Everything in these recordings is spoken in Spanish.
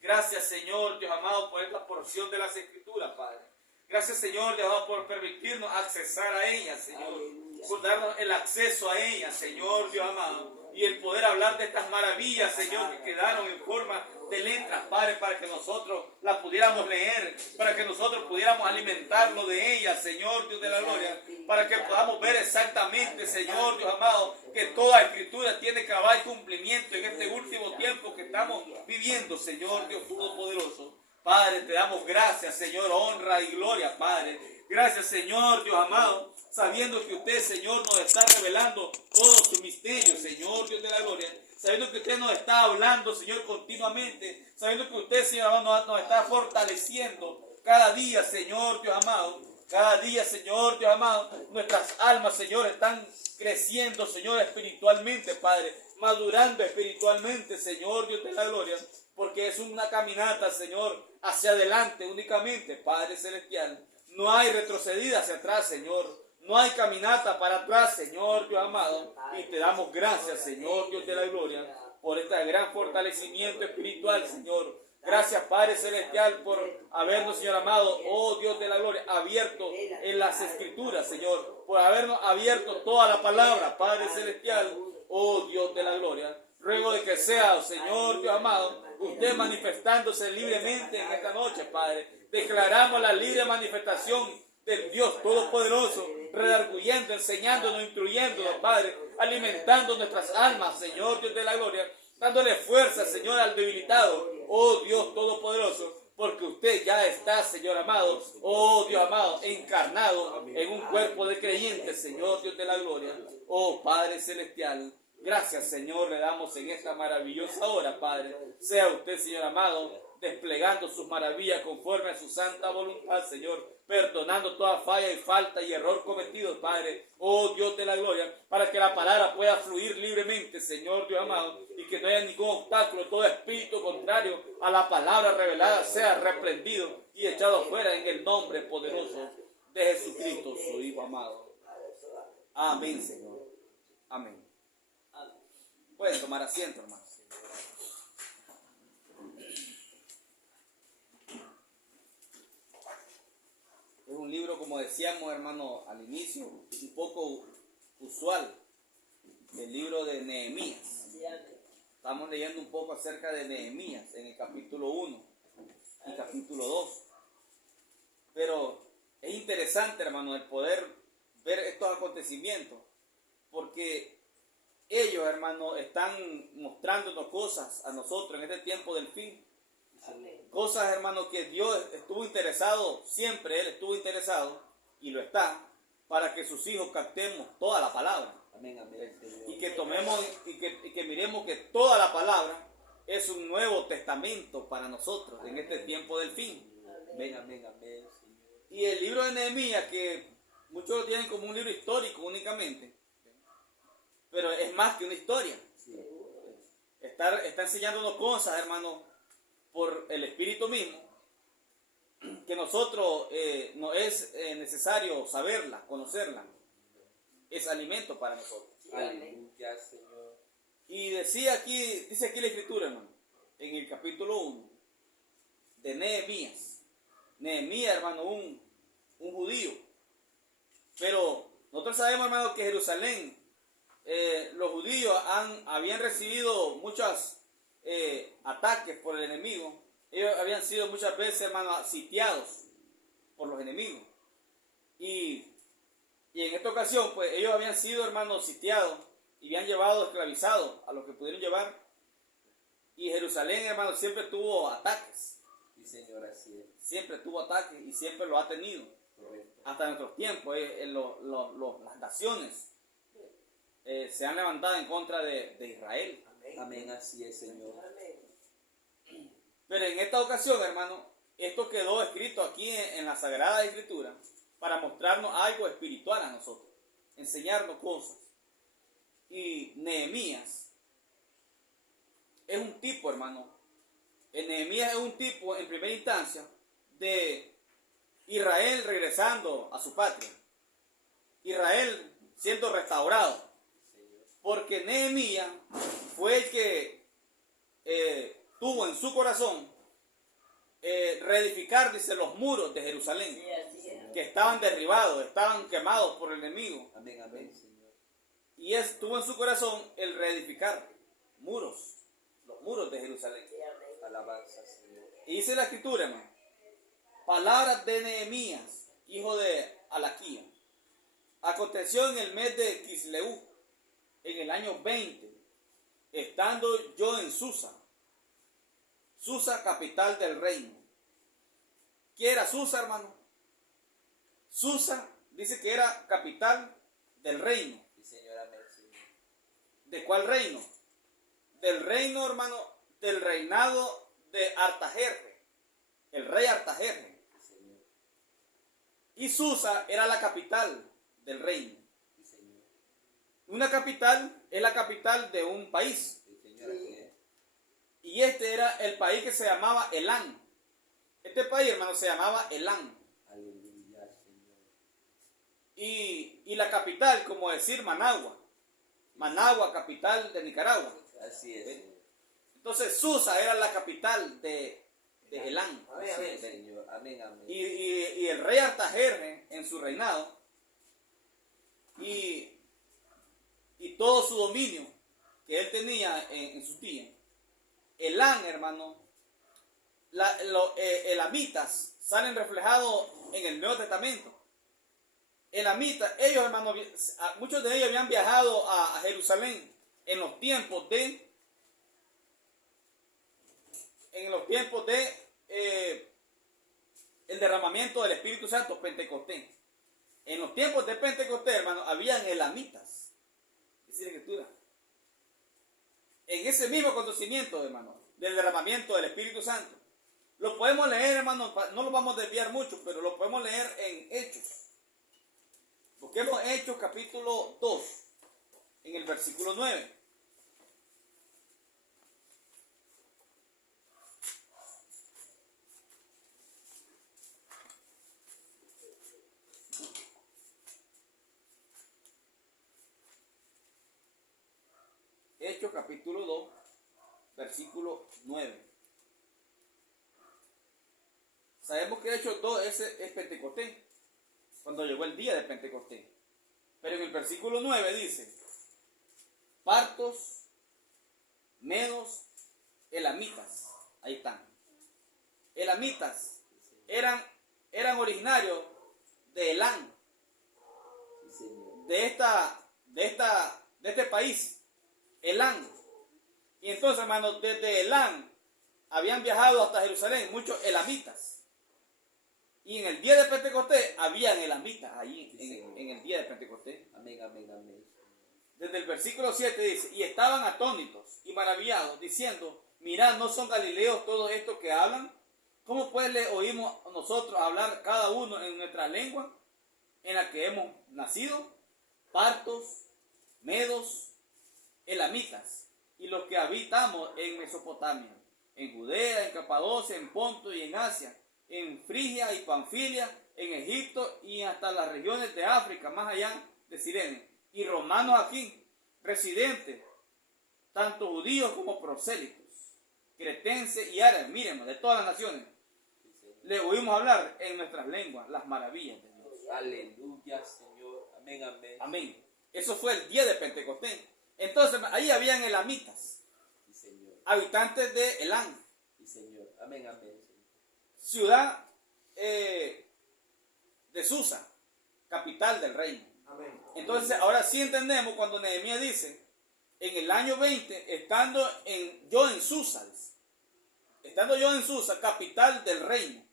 Gracias, Señor, Dios amado, por esta porción de las Escrituras, Padre. Gracias, Señor, Dios amado, por permitirnos accesar a ellas, Señor. Por darnos el acceso a ellas, Señor, Dios amado. Y el poder hablar de estas maravillas, Señor, que quedaron en forma de letras, Padre, para que nosotros las pudiéramos leer, para que nosotros pudiéramos alimentarnos de ellas, Señor, Dios de la gloria, para que podamos ver exactamente, Señor, Dios amado, que toda Escritura tiene cabal cumplimiento en este último tiempo que estamos viviendo, Señor, Dios Todopoderoso. Padre, te damos gracias, Señor, honra y gloria, Padre. Gracias, Señor, Dios amado, sabiendo que usted, Señor, nos está revelando todos sus misterios, Señor, Dios de la gloria. Sabiendo que usted nos está hablando, Señor, continuamente. Sabiendo que usted, Señor amado, nos está fortaleciendo cada día, Señor, Dios amado. Cada día, Señor, Dios amado, nuestras almas, Señor, están creciendo, Señor, espiritualmente, Padre. Madurando espiritualmente, Señor, Dios de la gloria. Porque es una caminata, Señor, hacia adelante únicamente, Padre Celestial. No hay retrocedida hacia atrás, Señor. No hay caminata para atrás, Señor, Dios amado. Y te damos gracias, Señor, Dios de la gloria, por este gran fortalecimiento espiritual, Señor. Gracias, Padre Celestial, por habernos, Señor amado, oh Dios de la gloria, abierto en las Escrituras, Señor. Por habernos abierto toda la palabra, Padre Celestial, oh Dios de la gloria. Ruego de que sea, Señor, Dios amado, usted manifestándose libremente en esta noche, Padre. Declaramos la libre manifestación del Dios Todopoderoso, redarguyendo, enseñándonos, instruyéndonos, Padre, alimentando nuestras almas, Señor, Dios de la gloria, dándole fuerza, Señor, al debilitado, oh Dios Todopoderoso, porque usted ya está, Señor amado, oh Dios amado, encarnado en un cuerpo de creyentes, Señor, Dios de la gloria, oh Padre Celestial. Gracias, Señor, le damos en esta maravillosa hora, Padre. Sea usted, Señor amado, desplegando sus maravillas conforme a su santa voluntad, Señor, perdonando toda falla y falta y error cometido, Padre, oh Dios de la gloria, para que la palabra pueda fluir libremente, Señor Dios amado, y que no haya ningún obstáculo, todo espíritu contrario a la palabra revelada sea reprendido y echado fuera en el nombre poderoso de Jesucristo, su Hijo amado. Amén, Señor. Amén. Pueden tomar asiento, hermano. Es un libro, como decíamos, hermano, al inicio, un poco usual, el libro de Nehemías. Estamos leyendo un poco acerca de Nehemías en el capítulo 1 y capítulo 2. Pero es interesante, hermano, el poder ver estos acontecimientos, porque ellos, hermano, están mostrándonos cosas a nosotros en este tiempo del fin. Amén. Cosas, hermano, que Dios estuvo interesado, siempre Él estuvo interesado, y lo está, para que sus hijos captemos toda la palabra. Amén, amén. Y que tomemos, y que miremos que toda la palabra es un nuevo testamento para nosotros en este tiempo del fin. Amén, amén, amén. Y el libro de Nehemías, que muchos lo tienen como un libro histórico únicamente, pero es más que una historia. Sí. Está enseñándonos cosas, hermano, por el Espíritu mismo, que nosotros no es necesario saberla, conocerla. Es alimento para nosotros. Aleluya, Señor. Y dice aquí la Escritura, hermano, en el capítulo 1 de Nehemías. Nehemías, hermano, un judío. Pero nosotros sabemos, hermano, que Jerusalén, los judíos habían recibido muchos ataques por el enemigo. Ellos habían sido muchas veces, hermanos, sitiados por los enemigos. Y en esta ocasión, pues, ellos habían sido, hermanos, sitiados y habían llevado esclavizados a los que pudieron llevar. Y Jerusalén, hermanos, siempre tuvo ataques. Sí, Señor, así es. Siempre tuvo ataques y siempre lo ha tenido. Correcto. Hasta nuestros tiempos, las naciones se han levantado en contra de Israel. Amén. Amén, así es, Señor. Amén. Pero en esta ocasión, hermano, esto quedó escrito aquí en la Sagrada Escritura para mostrarnos algo espiritual a nosotros, enseñarnos cosas. Y Nehemías es un tipo, hermano. Nehemías es un tipo, en primera instancia, de Israel regresando a su patria. Israel siendo restaurado. Porque Nehemías fue el que tuvo en su corazón reedificar, dice, los muros de Jerusalén, que estaban derribados, estaban quemados por el enemigo. Amén, amén, Señor. Y tuvo en su corazón el reedificar muros, los muros de Jerusalén. Alabanza, Señor. Y dice la escritura, hermano, palabras de Nehemías, hijo de Alaquía. Aconteció en el mes de Quisleu, en el año 20, estando yo en Susa, capital del reino. ¿Qué era Susa, hermano? Susa dice que era capital del reino. Sí, Señor, amén, Señor. ¿De cuál reino? Del reino, hermano, del reinado de Artajerje, el rey Artajerje. Sí, Señor. Y Susa era la capital del reino. Sí, Señor. Una capital es la capital de un país. Sí, Señor, así es. Y este era el país que se llamaba Elán. Este país, hermano, se llamaba Elán. Aleluya, Señor. Y la capital, como decir Managua. Managua, capital de Nicaragua. Así es, Señor. Entonces Susa era la capital de Elán. Amén, amén, Señor. Amén, amén. Y el rey Artajerje en su reinado y todo su dominio que él tenía en sus días. Elán, hermano, elamitas salen reflejados en el Nuevo Testamento. Elamitas, ellos, hermano, muchos de ellos habían viajado a Jerusalén en los tiempos de el derramamiento del Espíritu Santo, Pentecostés. En los tiempos de Pentecostés, hermano, habían elamitas. Dice la Escritura. En ese mismo conocimiento, hermano, del derramamiento del Espíritu Santo. Lo podemos leer, hermano, no lo vamos a desviar mucho, pero lo podemos leer en Hechos. Busquemos Hechos capítulo 2, en el versículo 9. Hechos capítulo 2, versículo 9. Sabemos que Hechos 2 es Pentecostés, cuando llegó el día de Pentecostés. Pero en el versículo 9 dice, partos, medos, elamitas. Ahí están. Elamitas eran originarios de Elán, Sí, Señor. de este país. Elán. Y entonces, hermanos, desde Elán habían viajado hasta Jerusalén muchos elamitas. Y en el día de Pentecostés habían elamitas allí, en el día de Pentecostés. Amén, amén, amén. Desde el versículo 7 dice, y estaban atónitos y maravillados, diciendo, mirad, ¿no son galileos todos estos que hablan? ¿Cómo pues le oímos nosotros hablar cada uno en nuestra lengua en la que hemos nacido? Partos, medos, elamitas, y los que habitamos en Mesopotamia, en Judea, en Capadocia, en Ponto y en Asia, en Frigia y Panfilia, en Egipto y hasta las regiones de África, más allá de Sirene, y romanos aquí, residentes, tanto judíos como prosélitos, cretenses y árabes, mírenme, de todas las naciones, le oímos hablar en nuestras lenguas las maravillas de Dios. Aleluya, Señor. Amén, amén. Amén. Eso fue el día de Pentecostés. Entonces, ahí habían elamitas, Sí, Señor. habitantes de Elán, Sí, Señor. Amén, amén, Señor. ciudad de Susa, capital del reino. Amén. Entonces, ahora sí entendemos cuando Nehemías dice, en el año 20, estando yo en Susa, capital del reino.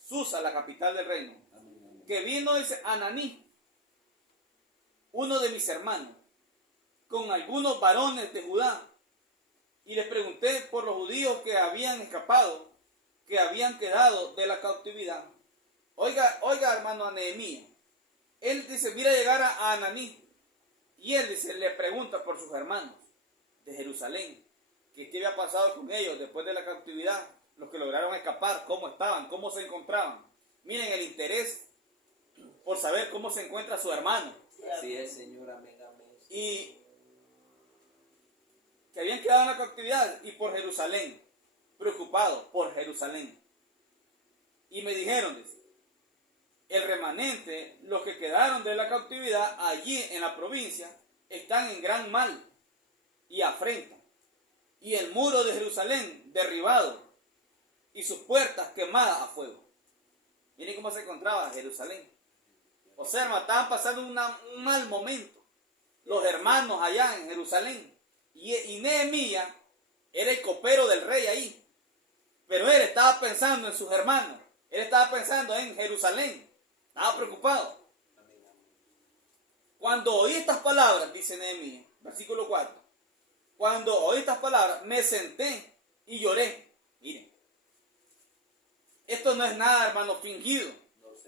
Susa, la capital del reino. Amén, amén. Que vino, dice, Ananí, uno de mis hermanos, con algunos varones de Judá, y les pregunté por los judíos que habían escapado, que habían quedado de la cautividad. Oiga, hermano, a Nehemías. Él dice, mira llegar a Ananí, y él dice, le pregunta por sus hermanos de Jerusalén, que qué había pasado con ellos después de la cautividad, los que lograron escapar, cómo estaban, cómo se encontraban. Miren el interés por saber cómo se encuentra su hermano. Así es, Señor. Amén, amén. Y que habían quedado en la cautividad y por Jerusalén, preocupados por Jerusalén. Y me dijeron, dice, el remanente, los que quedaron de la cautividad allí en la provincia, están en gran mal y afrenta. Y el muro de Jerusalén derribado y sus puertas quemadas a fuego. Miren cómo se encontraba Jerusalén. O sea, hermano, estaban pasando un mal momento los hermanos allá en Jerusalén. Y Nehemías era el copero del rey ahí. Pero él estaba pensando en sus hermanos. Él estaba pensando en Jerusalén. Estaba preocupado. Cuando oí estas palabras, dice Nehemías, versículo 4. Cuando oí estas palabras, me senté y lloré. Miren. Esto no es nada, hermano, fingido.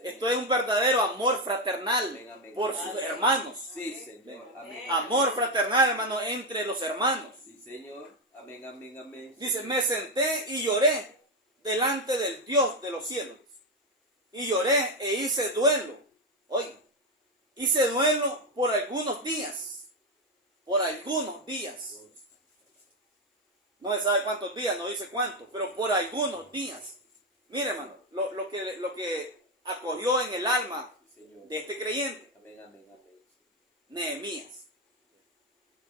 Esto es un verdadero amor fraternal por sus hermanos. Sí, Señor. Amén. Amor fraternal, hermano, entre los hermanos. Sí, Señor. Amén, amén, amén. Dice, me senté y lloré delante del Dios de los cielos. Y lloré e hice duelo. Oye, hice duelo por algunos días. Por algunos días. No se sabe cuántos días, no dice cuántos, pero por algunos días. Mire, hermano, lo que acogió en el alma de este creyente. Amén, amén, amén. Nehemías.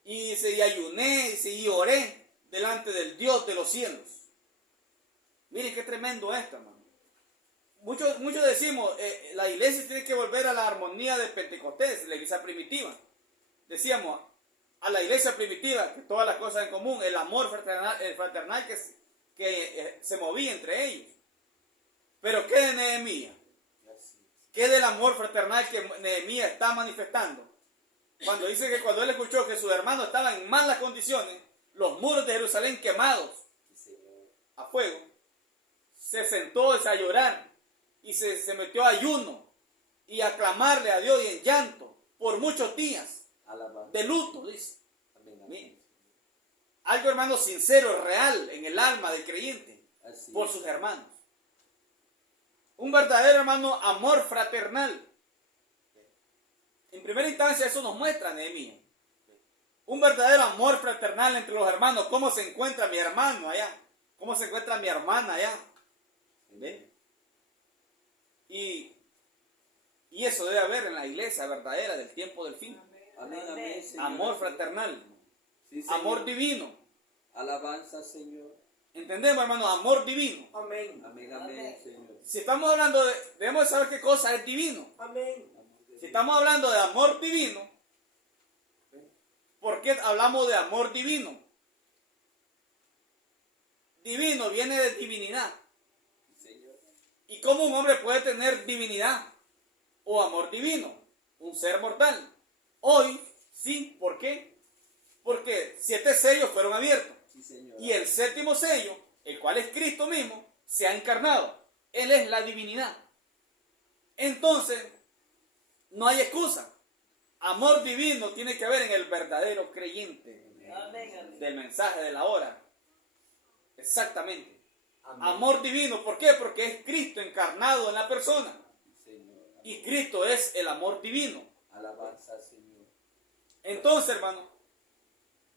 Y ayuné y oré delante del Dios de los cielos. Miren qué tremendo esto, hermano. Muchos decimos, la iglesia tiene que volver a la armonía de Pentecostés, la iglesia primitiva. Decíamos, a la iglesia primitiva, que todas las cosas en común, el amor fraternal que se movía entre ellos. Pero ¿qué de Nehemías? ¿Qué del amor fraternal que Nehemías está manifestando? Cuando dice que cuando él escuchó que sus hermanos estaban en malas condiciones, los muros de Jerusalén quemados a fuego, se sentó a llorar y se metió a ayuno y a clamarle a Dios y en llanto por muchos días de luto, dice. Amén. Algo, hermano, sincero, real en el alma del creyente por sus hermanos. Un verdadero, hermano, amor fraternal. En primera instancia eso nos muestra Nehemías. Un verdadero amor fraternal entre los hermanos. ¿Cómo se encuentra mi hermano allá? ¿Cómo se encuentra mi hermana allá? ¿Ven? Y eso debe haber en la iglesia verdadera del tiempo del fin. Amén, amén, Señor. Amor fraternal. Sí, Señor. Amor divino. Alabanza, Señor. ¿Entendemos, hermano? Amor divino. Amén. Amén, amén, Señor. Si estamos hablando debemos saber qué cosa es divino. Amén. Si estamos hablando de amor divino, ¿por qué hablamos de amor divino? Divino viene de divinidad. Señor. ¿Y cómo un hombre puede tener divinidad o amor divino? Un ser mortal. Hoy, sí, ¿por qué? Porque 7 sellos fueron abiertos. Sí, Señor. Y el 7º sello, el cual es Cristo mismo, se ha encarnado. Él es la divinidad. Entonces, no hay excusa. Amor divino tiene que haber en el verdadero creyente del mensaje de la hora. Exactamente. Amén. Amor divino, ¿por qué? Porque es Cristo encarnado en la persona. Señor. Y Cristo es el amor divino. Alabanza, Señor. Entonces, hermano,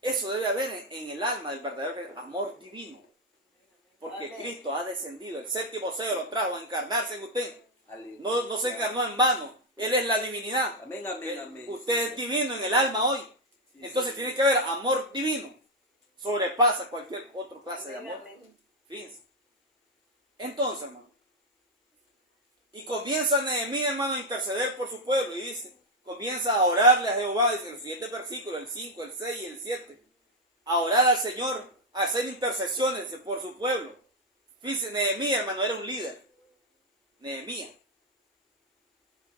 eso debe haber en el alma del verdadero amor divino. Porque amén. Cristo ha descendido. El 7º sello lo trajo a encarnarse en usted. No se encarnó en vano. Él es la divinidad. Amén, amén, amén. Usted es divino en el alma hoy. Sí, entonces sí. Tiene que haber amor divino. Sobrepasa cualquier otra clase de amor. Fíjense. Entonces, hermano. Y comienza Nehemías, hermano, a interceder por su pueblo. Y dice, comienza a orarle a Jehová. Dice el siguiente versículo, el 5, el 6 y el 7. A orar al Señor, a hacer intercesiones por su pueblo. Fíjense, Nehemías, hermano, era un líder. Nehemías.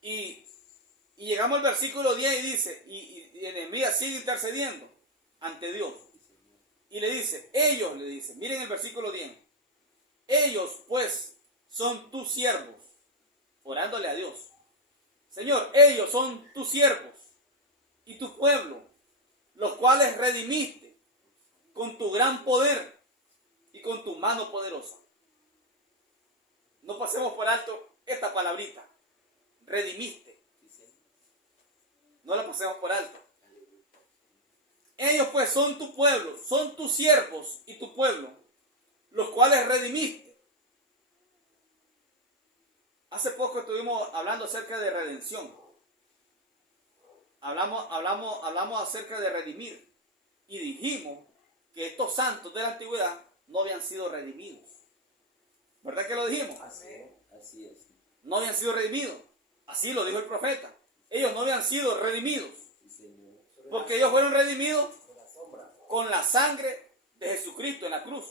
Y llegamos al versículo 10 y dice, y Nehemías sigue intercediendo ante Dios. Y le dice, miren el versículo 10. Ellos pues son tus siervos, orándole a Dios. Señor, ellos son tus siervos y tu pueblo, los cuales redimiste con tu gran poder y con tu mano poderosa. No pasemos por alto esta palabrita. Redimiste. No la pasemos por alto. ellos pues son tu pueblo, son tus siervos y tu pueblo, los cuales redimiste. Hace poco estuvimos hablando acerca de redención. Hablamos acerca de redimir. Y dijimos que estos santos de la antigüedad no habían sido redimidos. ¿Verdad que lo dijimos? Así es. No habían sido redimidos. Así lo dijo el profeta. Ellos no habían sido redimidos. Sí, Señor. Porque ellos fueron redimidos con la sangre de Jesucristo en la cruz.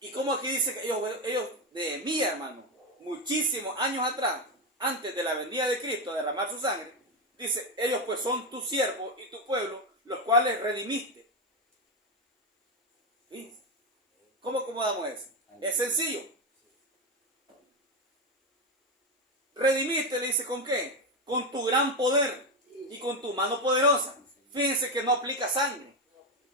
Y como aquí dice que ellos de mí, hermano, muchísimos años atrás, antes de la venida de Cristo a derramar su sangre, dice, ellos pues son tus siervos y tu pueblo, los cuales redimiste. ¿Sí? ¿Cómo acomodamos eso? Es sencillo. Redimiste, le dice, ¿con qué? Con tu gran poder y con tu mano poderosa. Fíjense que no aplica sangre.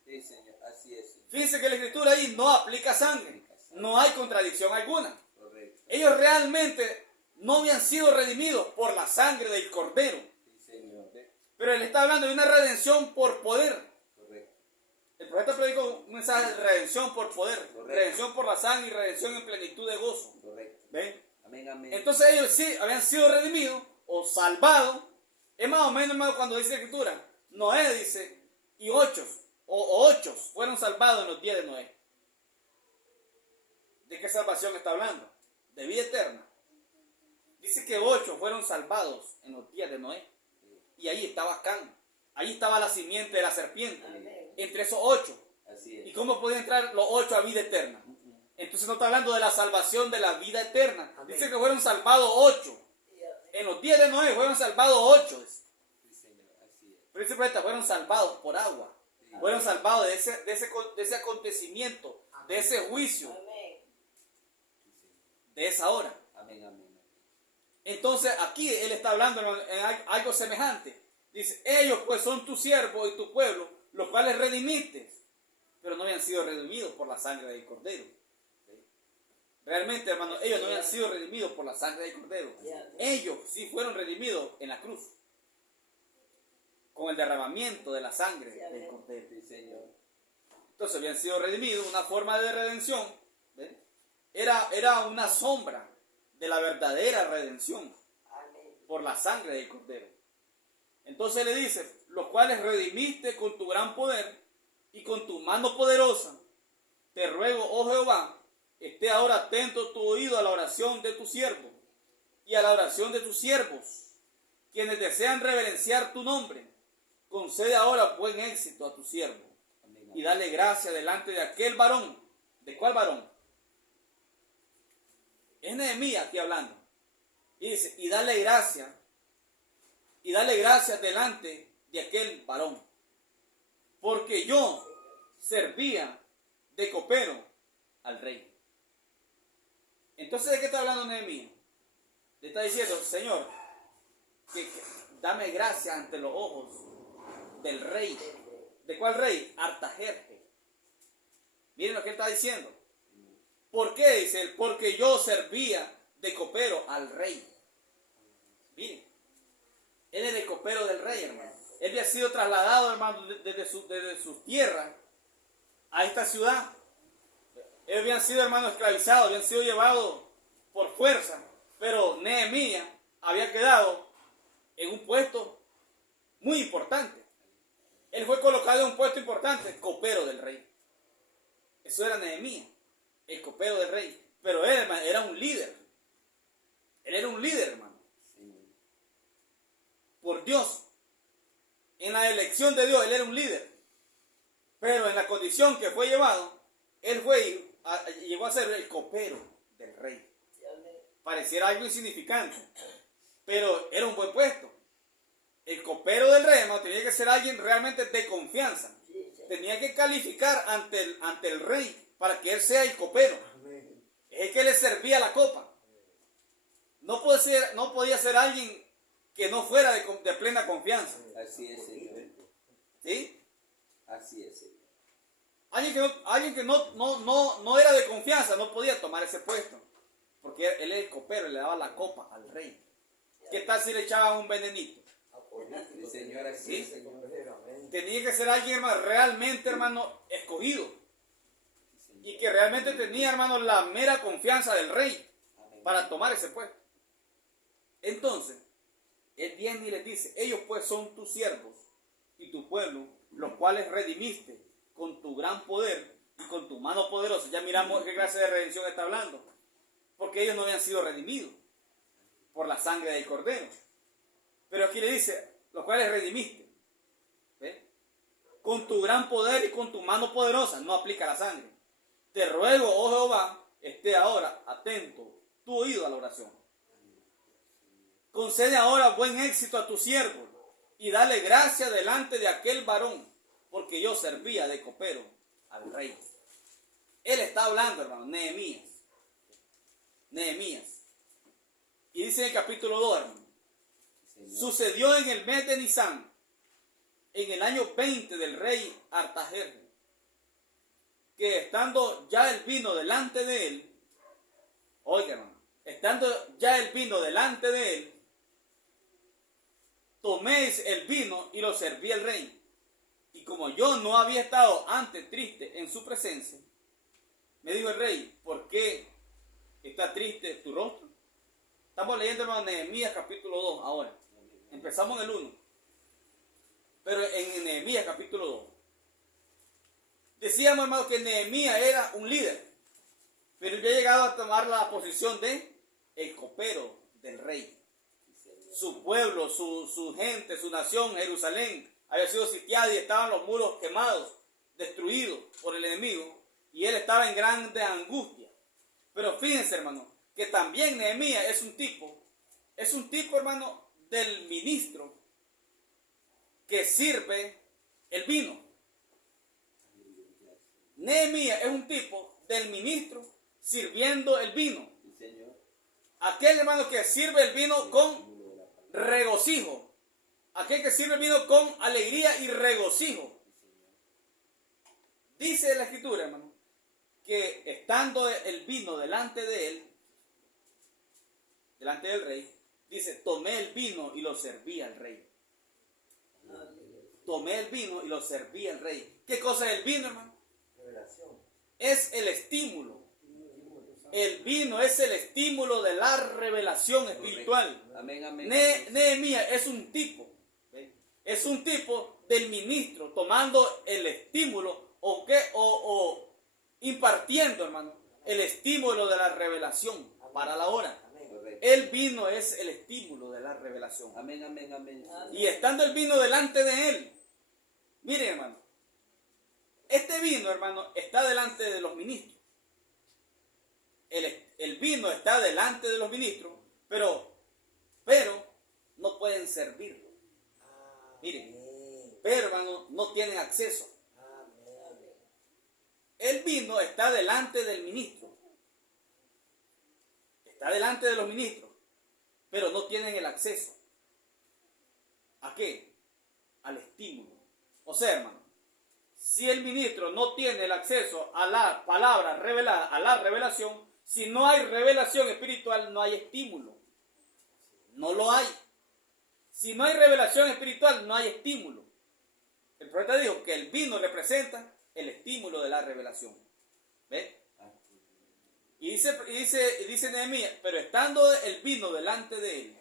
Sí, Señor. Así es. Fíjense que la escritura ahí no aplica sangre. No hay contradicción alguna. Correcto. Ellos realmente no habían sido redimidos por la sangre del Cordero. Sí, Señor. Pero él está hablando de una redención por poder. Correcto. El profeta predicó un mensaje de redención por poder. Correcto. Redención por la sangre y redención en plenitud de gozo. Correcto. ¿Ven? Amén, amén. Entonces ellos sí habían sido redimidos o salvados. Es más o menos, hermano, cuando dice la escritura, Noé dice, y ocho fueron salvados en los días de Noé. ¿De qué salvación está hablando? De vida eterna. Dice que 8 fueron salvados en los días de Noé. Y ahí estaba Can. Ahí estaba la simiente de la serpiente. Amén. Entre esos 8. Así es. ¿Y cómo podían entrar los 8 a vida eterna? Entonces no está hablando de la salvación de la vida eterna. Dice que fueron salvados 8. En los días de Noé fueron salvados 8. Sí, Señor. Así es. Pero ese profeta fueron salvados por agua. Sí. Fueron salvados de ese acontecimiento, de ese juicio, Sí, Señor. de esa hora. Amén, amén. Entonces aquí él está hablando en algo semejante. Dice, ellos pues son tu siervo y tu pueblo, los cuales redimiste, pero no habían sido redimidos por la sangre del Cordero. Realmente, hermano, ellos no habían sido redimidos por la sangre del Cordero. Ellos sí fueron redimidos en la cruz, con el derramamiento de la sangre del Cordero. Sí, Señor. Entonces habían sido redimidos. Una forma de redención, ¿ven? Era una sombra de la verdadera redención por la sangre del Cordero. Entonces le dice, los cuales redimiste con tu gran poder y con tu mano poderosa. Te ruego, oh Jehová, esté ahora atento tu oído a la oración de tu siervo y a la oración de tus siervos, quienes desean reverenciar tu nombre. Concede ahora buen éxito a tu siervo. Amén, Y dale gracia delante de aquel varón. ¿De cuál varón? Es Nehemías aquí hablando. Y dice, y dale gracia delante de aquel varón. Porque yo servía de copero al rey. Entonces, ¿de qué está hablando Nehemías? Le está diciendo, Señor, que dame gracia ante los ojos del rey. ¿De cuál rey? Artajerjes. Miren lo que él está diciendo. ¿Por qué? Dice él, porque yo servía de copero al rey. Miren, él era el copero del rey, hermano. Él había sido trasladado, hermano, desde su tierra a esta ciudad. Ellos habían sido, hermano, esclavizados, habían sido llevados por fuerza. Pero Nehemías había quedado en un puesto muy importante. Él fue colocado en un puesto importante, copero del rey. Eso era Nehemías, el copero del rey. Pero él, hermano, era un líder. Él era un líder, hermano. Sí. Por Dios. En la elección de Dios, él era un líder. Pero en la condición que fue llevado, él llegó a ser el copero del rey. Pareciera algo insignificante, pero era un buen puesto. El copero del rey, hermano, tenía que ser alguien realmente de confianza. Tenía que calificar ante el rey para que él sea el copero. Es el que le servía la copa. No podía ser alguien que no fuera de plena confianza. Así es, Señor. ¿Sí? Así es, Señor. Alguien que no era de confianza no podía tomar ese puesto. Porque él era el copero y le daba la copa al rey. ¿Qué tal si le echaban un venenito? Sí, Señor, así es, Señor. tenía que ser alguien, hermano, realmente, hermano, escogido. Y que realmente tenía, hermano, la mera confianza del rey para tomar ese puesto. Entonces, él viene y les dice, ellos pues son tus siervos y tu pueblo, los cuales redimiste con tu gran poder y con tu mano poderosa. Ya miramos qué clase de redención está hablando. Porque ellos no habían sido redimidos por la sangre del cordero. Pero aquí le dice, los cuales redimiste. ¿Ve? Con tu gran poder y con tu mano poderosa. No aplica la sangre. Te ruego, oh Jehová, esté ahora atento tu oído a la oración. Concede ahora buen éxito a tu siervo y dale gracia delante de aquel varón, porque yo servía de copero al rey. Él está hablando, hermano, Nehemías. Y dice en el capítulo 2, hermano, sucedió en el mes de Nisán, en el año 20 del rey Artajerjes, que estando ya el vino delante de él, oiga, hermano, estando ya el vino delante de él, toméis el vino y lo serví al rey. Y como yo no había estado antes triste en su presencia, me dijo el rey, ¿por qué está triste tu rostro? Estamos leyendo, hermano, Nehemías capítulo 2 ahora. Empezamos en el 1. Pero en Nehemías capítulo 2. Decíamos, hermano, que Nehemías era un líder. Pero ya ha llegado a tomar la posición de el copero del rey. Su pueblo, su gente, su nación, Jerusalén, había sido sitiada y estaban los muros quemados, destruidos por el enemigo. Y él estaba en grande angustia. Pero fíjense, hermano, que también Nehemías es un tipo, hermano, del ministro que sirve el vino. Nehemías es un tipo del ministro sirviendo el vino. Aquel, hermano, que sirve el vino con regocijo. Aquel que sirve el vino con alegría y regocijo. Dice la escritura, hermano, que estando el vino delante de él, delante del rey, dice, tomé el vino y lo serví al rey. Tomé el vino y lo serví al rey. ¿Qué cosa es el vino, hermano? Revelación. Es el estímulo. El vino es el estímulo de la revelación espiritual. Amén, amén. Nehemías es un tipo. ¿Ve? Es un tipo del ministro tomando el estímulo o impartiendo, hermano, el estímulo de la revelación para la hora. El vino es el estímulo de la revelación. Amén, amén, amén. Y estando el vino delante de él, miren, hermano, este vino, hermano, está delante de los ministros. El vino está delante de los ministros, pero no pueden servirlo. Miren, pero, hermano, no tienen acceso. El vino está delante del ministro. Está delante de los ministros, pero no tienen el acceso. ¿A qué? Al estímulo. O sea, hermano, si el ministro no tiene el acceso a la palabra revelada, a la revelación, si no hay revelación espiritual, no hay estímulo. No lo hay. Si no hay revelación espiritual, no hay estímulo. El profeta dijo que el vino representa el estímulo de la revelación. ¿Ve? Y dice Nehemías, pero estando el vino delante de él,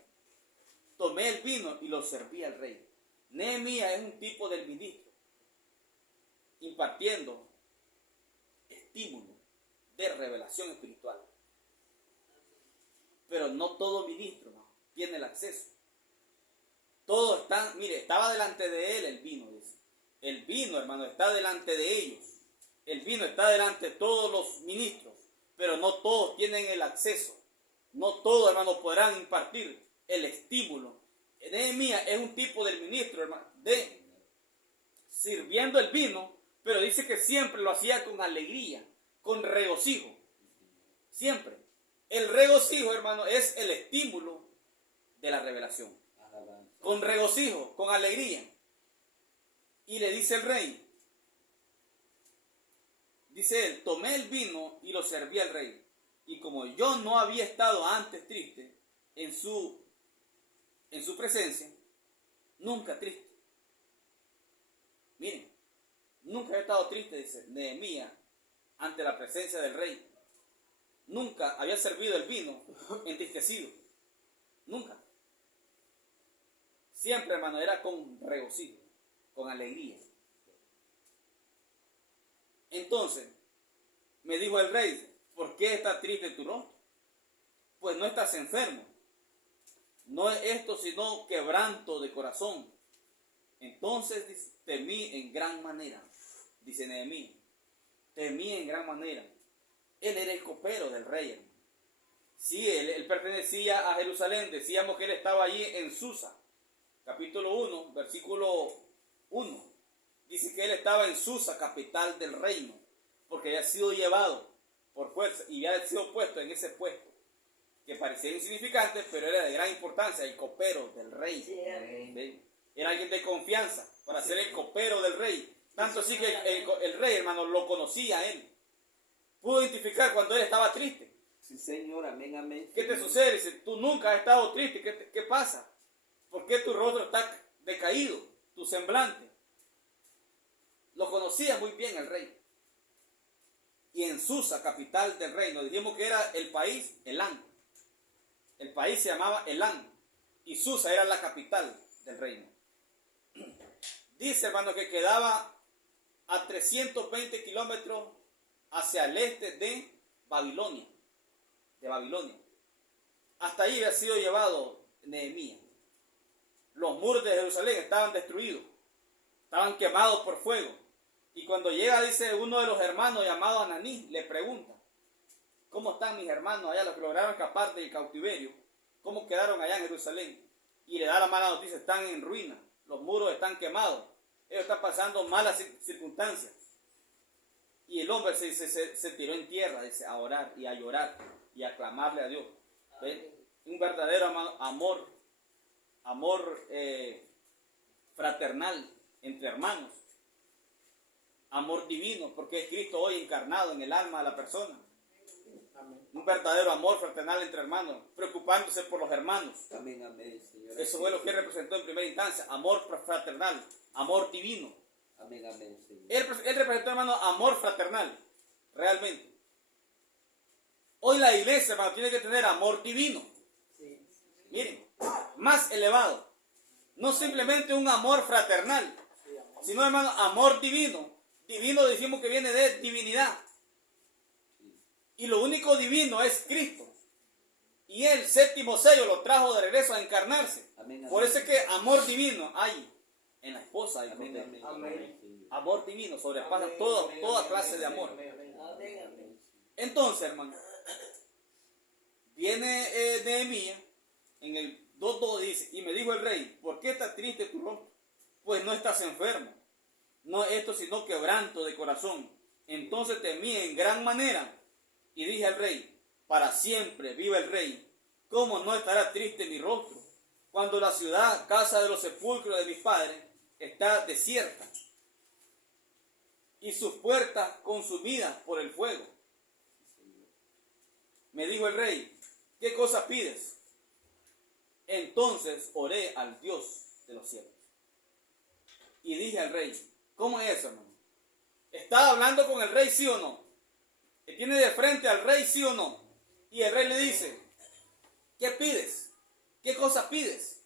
tomé el vino y lo serví al rey. Nehemías es un tipo del ministro, impartiendo estímulo de revelación espiritual. Pero no todo ministro, ¿no?, tiene el acceso. Todos están, mire, estaba delante de él el vino, dice. El vino, hermano, está delante de ellos. El vino está delante de todos los ministros. Pero no todos tienen el acceso. No todos, hermanos, podrán impartir el estímulo. Nehemías es un tipo del ministro, hermano, de sirviendo el vino, pero dice que siempre lo hacía con alegría, con regocijo. Siempre. El regocijo, hermano, es el estímulo de la revelación. Con regocijo, con alegría. Y le dice el rey, dice él, tomé el vino y lo serví al rey. Y como yo no había estado antes triste en su presencia, nunca triste. Miren, nunca he estado triste, dice Nehemías, ante la presencia del rey. Nunca había servido el vino entristecido. Nunca. Siempre, hermano, era con regocijo, con alegría. Entonces, me dijo el rey, ¿por qué está triste tu rostro? Pues no estás enfermo. No es esto sino quebranto de corazón. Entonces temí en gran manera, dice Nehemías. Temí en gran manera. Él era el copero del rey, hermano. Sí, él pertenecía a Jerusalén. Decíamos que él estaba allí en Susa. Capítulo 1, versículo 1. Dice que él estaba en Susa, capital del reino, porque había sido llevado por fuerza y había sido puesto en ese puesto, que parecía insignificante, pero era de gran importancia, el copero del rey. ¿Sí? Era alguien de confianza para ser el copero del rey. Tanto así que el rey, hermano, lo conocía a él. Pudo identificar cuando él estaba triste. Sí, Señor, amén, amén. ¿Qué te sucede? Dice, tú nunca has estado triste. ¿Qué pasa? ¿Por qué tu rostro está decaído? Tu semblante. Lo conocía muy bien el rey. Y en Susa, capital del reino, dijimos que era el país Elán. El país se llamaba Elán. Y Susa era la capital del reino. Dice, hermano, que quedaba a 320 kilómetros hacia el este de Babilonia. Hasta ahí había sido llevado Nehemías. Los muros de Jerusalén estaban destruidos. Estaban quemados por fuego. Y cuando llega, dice uno de los hermanos llamado Ananí, le pregunta, ¿cómo están mis hermanos allá, los que lograron escapar del cautiverio? ¿Cómo quedaron allá en Jerusalén? Y le da la mala noticia, están en ruina, los muros están quemados, ellos están pasando malas circunstancias. Y el hombre se tiró en tierra, dice, a orar y a llorar y a clamarle a Dios. ¿Ven? Un verdadero amor fraternal entre hermanos. Amor divino, porque es Cristo hoy encarnado en el alma de la persona. Amén. Un verdadero amor fraternal entre hermanos, preocupándose por los hermanos. Amén, amén, Señor. Eso fue lo que representó en primera instancia, amor fraternal, amor divino. Amén, amén, Señor. Él representó, hermano, amor fraternal, realmente. Hoy la iglesia, hermano, tiene que tener amor divino. Sí. Miren, más elevado. No simplemente un amor fraternal, sino, hermano, amor divino. Divino decimos que viene de divinidad. Y lo único divino es Cristo. Y el séptimo sello lo trajo de regreso a encarnarse. Amén, por eso es que amor divino hay en la esposa del Cordero. Amor divino sobrepasa toda clase de amor. Entonces, hermano, viene Nehemías en el 2:2 dice, y me dijo el rey, ¿por qué está triste tu rostro? Pues no estás enfermo. No esto sino quebranto de corazón. Entonces temí en gran manera y dije al rey, para siempre vive el rey. ¿Cómo no estará triste mi rostro cuando la ciudad, casa de los sepulcros de mis padres, está desierta y sus puertas consumidas por el fuego? Me dijo el rey, ¿qué cosa pides? Entonces oré al Dios de los cielos y dije al rey, ¿cómo es eso, hermano? ¿Está hablando con el rey, sí o no? ¿Tiene de frente al rey, sí o no? Y el rey le dice, ¿qué pides? ¿Qué cosa pides?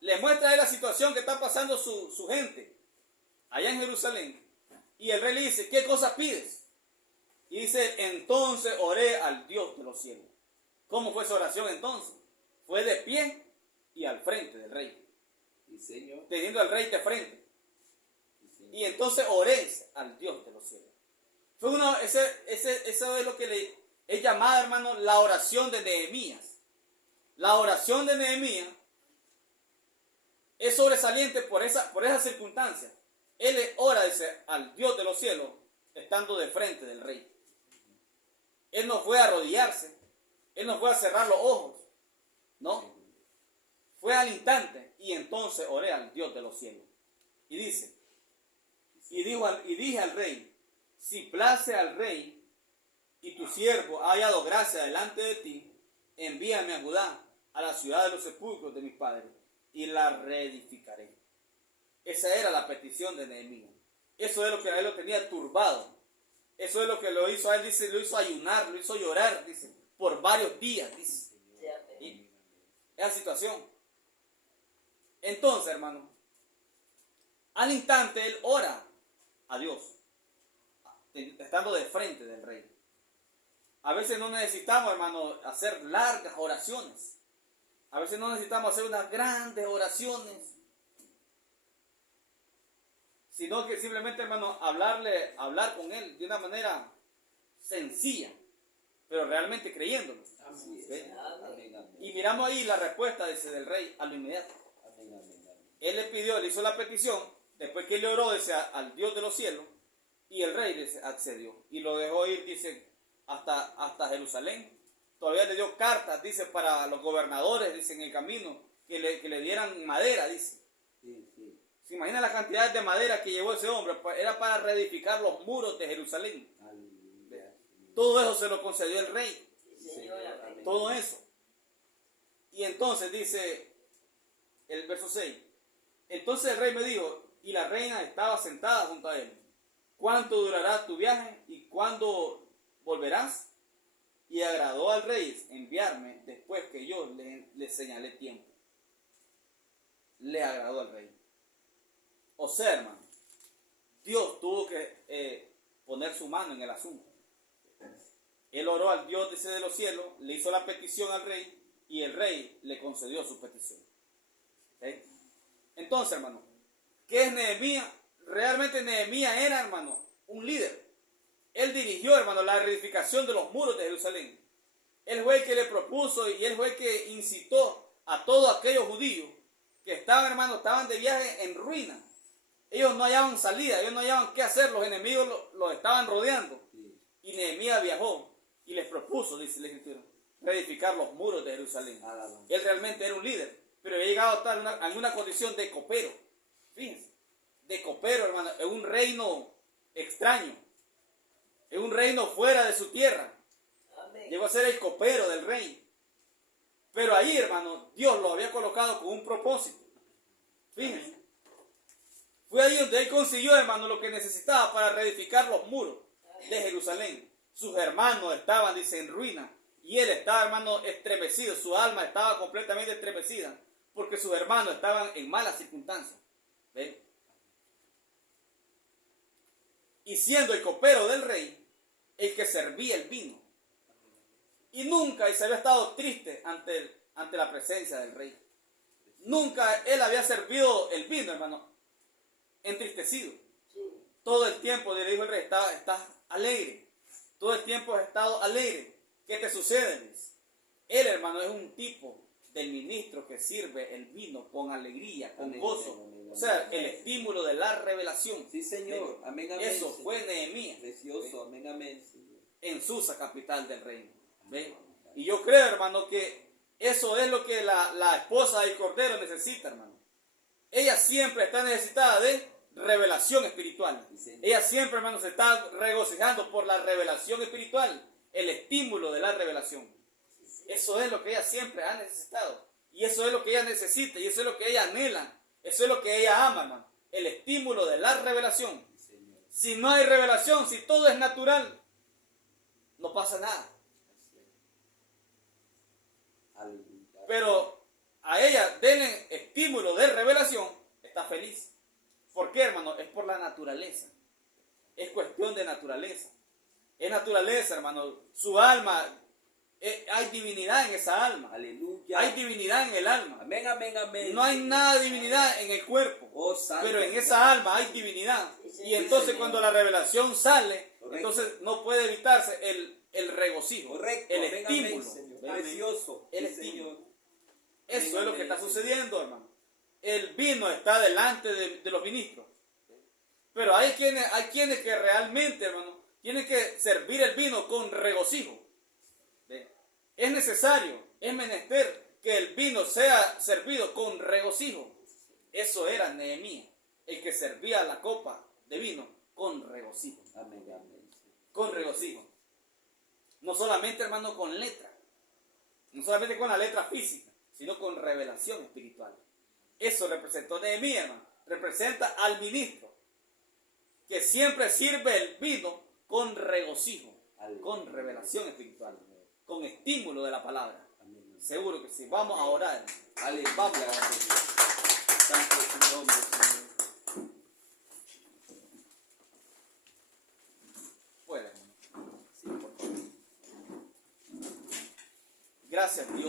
Le muestra ahí la situación que está pasando su gente allá en Jerusalén. Y el rey le dice, ¿qué cosa pides? Y dice, entonces oré al Dios de los cielos. ¿Cómo fue esa oración entonces? Fue de pie y al frente del rey. Sí, Señor. Teniendo al rey de frente. Y entonces oré al Dios de los cielos. Eso es lo que es llamada, hermano, la oración de Nehemías. La oración de Nehemías es sobresaliente por esa circunstancia. Él ora, dice, al Dios de los cielos, estando de frente del rey. Él no fue a arrodillarse, él no fue a cerrar los ojos, no. Fue al instante, y entonces oré al Dios de los cielos. Y dice, y dije al rey, si place al rey y tu siervo ha hallado gracia delante de ti, envíame a Judá, a la ciudad de los sepulcros de mis padres, y la reedificaré. Esa era la petición de Nehemías. Eso es lo que a él lo tenía turbado. Eso es lo que lo hizo a él, dice, lo hizo ayunar, lo hizo llorar, dice, por varios días, dice. Y esa situación. Entonces, hermano, al instante él ora a Dios, estando de frente del rey. A veces no necesitamos, hermano, hacer largas oraciones. A veces no necesitamos hacer unas grandes oraciones, sino que simplemente, hermano, hablar con él de una manera sencilla, pero realmente creyéndolo. Y miramos ahí la respuesta, dice, del rey a lo inmediato. Él le pidió, le hizo la petición, después que él le oró, dice, al Dios de los cielos, y el rey, dice, accedió. Y lo dejó ir, dice, hasta Jerusalén. Todavía le dio cartas, dice, para los gobernadores, dice, en el camino, que le dieran madera, dice. ¿Se imagina la cantidad de madera que llevó ese hombre? Era para reedificar los muros de Jerusalén. Todo eso se lo concedió el rey. Todo eso. Y entonces dice el verso 6. Entonces el rey me dijo, y la reina estaba sentada junto a él: ¿cuánto durará tu viaje y cuándo volverás? Y agradó al rey enviarme después que yo le señalé tiempo. Le agradó al rey. O sea, hermano, Dios tuvo que poner su mano en el asunto. Él oró al Dios de los cielos, le hizo la petición al rey y el rey le concedió su petición. ¿Okay? Entonces, hermano, ¿qué es Nehemías? Realmente Nehemías era, hermano, un líder. Él dirigió, hermano, la reedificación de los muros de Jerusalén. Él fue el que le propuso y él fue el que incitó a todos aquellos judíos que estaban, hermano, estaban de viaje en ruina. Ellos no hallaban salida, ellos no hallaban qué hacer, los enemigos los estaban rodeando. Y Nehemías viajó y les propuso, dice la Escritura, reedificar los muros de Jerusalén. Él realmente era un líder, pero había llegado a estar en una condición de copero. Fíjense, de copero, hermano, en un reino extraño, en un reino fuera de su tierra. Amén. Llegó a ser el copero del rey. Pero ahí, hermano, Dios lo había colocado con un propósito. Fíjense. Fue ahí donde él consiguió, hermano, lo que necesitaba para reedificar los muros de Jerusalén. Sus hermanos estaban, dice, en ruina. Y él estaba, hermano, estremecido. Su alma estaba completamente estremecida. Porque sus hermanos estaban en malas circunstancias. ¿Ven? Y siendo el copero del rey, el que servía el vino. Y nunca, y se había estado triste ante la presencia del rey. Nunca él había servido el vino, hermano, entristecido. Todo el tiempo, le dijo el rey, estás alegre. Todo el tiempo has estado alegre. ¿Qué te sucede? Él, hermano, es un tipo del ministro que sirve el vino con alegría, con gozo. O sea, el estímulo de la revelación. Sí, Señor. Amén, amén. Eso fue Nehemías. Precioso. Amén, amén, Señor. En Susa, capital del reino. ¿Ve? Y yo creo, hermano, que eso es lo que la esposa del Cordero necesita, hermano. Ella siempre está necesitada de revelación espiritual. Ella siempre, hermano, se está regocijando por la revelación espiritual, el estímulo de la revelación. Eso es lo que ella siempre ha necesitado. Y eso es lo que ella necesita, y eso es lo que ella anhela. Eso es lo que ella ama, hermano. El estímulo de la revelación. Si no hay revelación, si todo es natural, no pasa nada. Pero a ella denle estímulo de revelación, está feliz. ¿Por qué, hermano? Es por la naturaleza. Es cuestión de naturaleza. Es naturaleza, hermano. Su alma, hay divinidad en esa alma. Aleluya. Hay divinidad en el alma. Amén, amén, amén. No hay nada de divinidad en el cuerpo. Oh, santo, pero en esa alma hay divinidad. Y entonces cuando la revelación sale, entonces no puede evitarse el regocijo. Correcto. El Amén, estímulo. amén, Señor. Precioso. El Sí, estímulo. Señor. Eso es lo que está sucediendo, hermano. El vino está delante de los ministros. Pero hay quienes que realmente, hermano, tienen que servir el vino con regocijo. Es necesario, es menester que el vino sea servido con regocijo. Eso era Nehemías, el que servía la copa de vino con regocijo. Amén, amén. Con regocijo. No solamente, hermano, con letra. No solamente con la letra física, sino con revelación espiritual. Eso representó Nehemías, hermano. representa al ministro, que siempre sirve el vino con regocijo, con revelación espiritual, con estímulo de la palabra. Amén. Seguro que sí. Vamos a orar. Aleluya. Vamos a orar. Santo es tu nombre, Señor. Pueden. Sí, por favor. Gracias, Dios.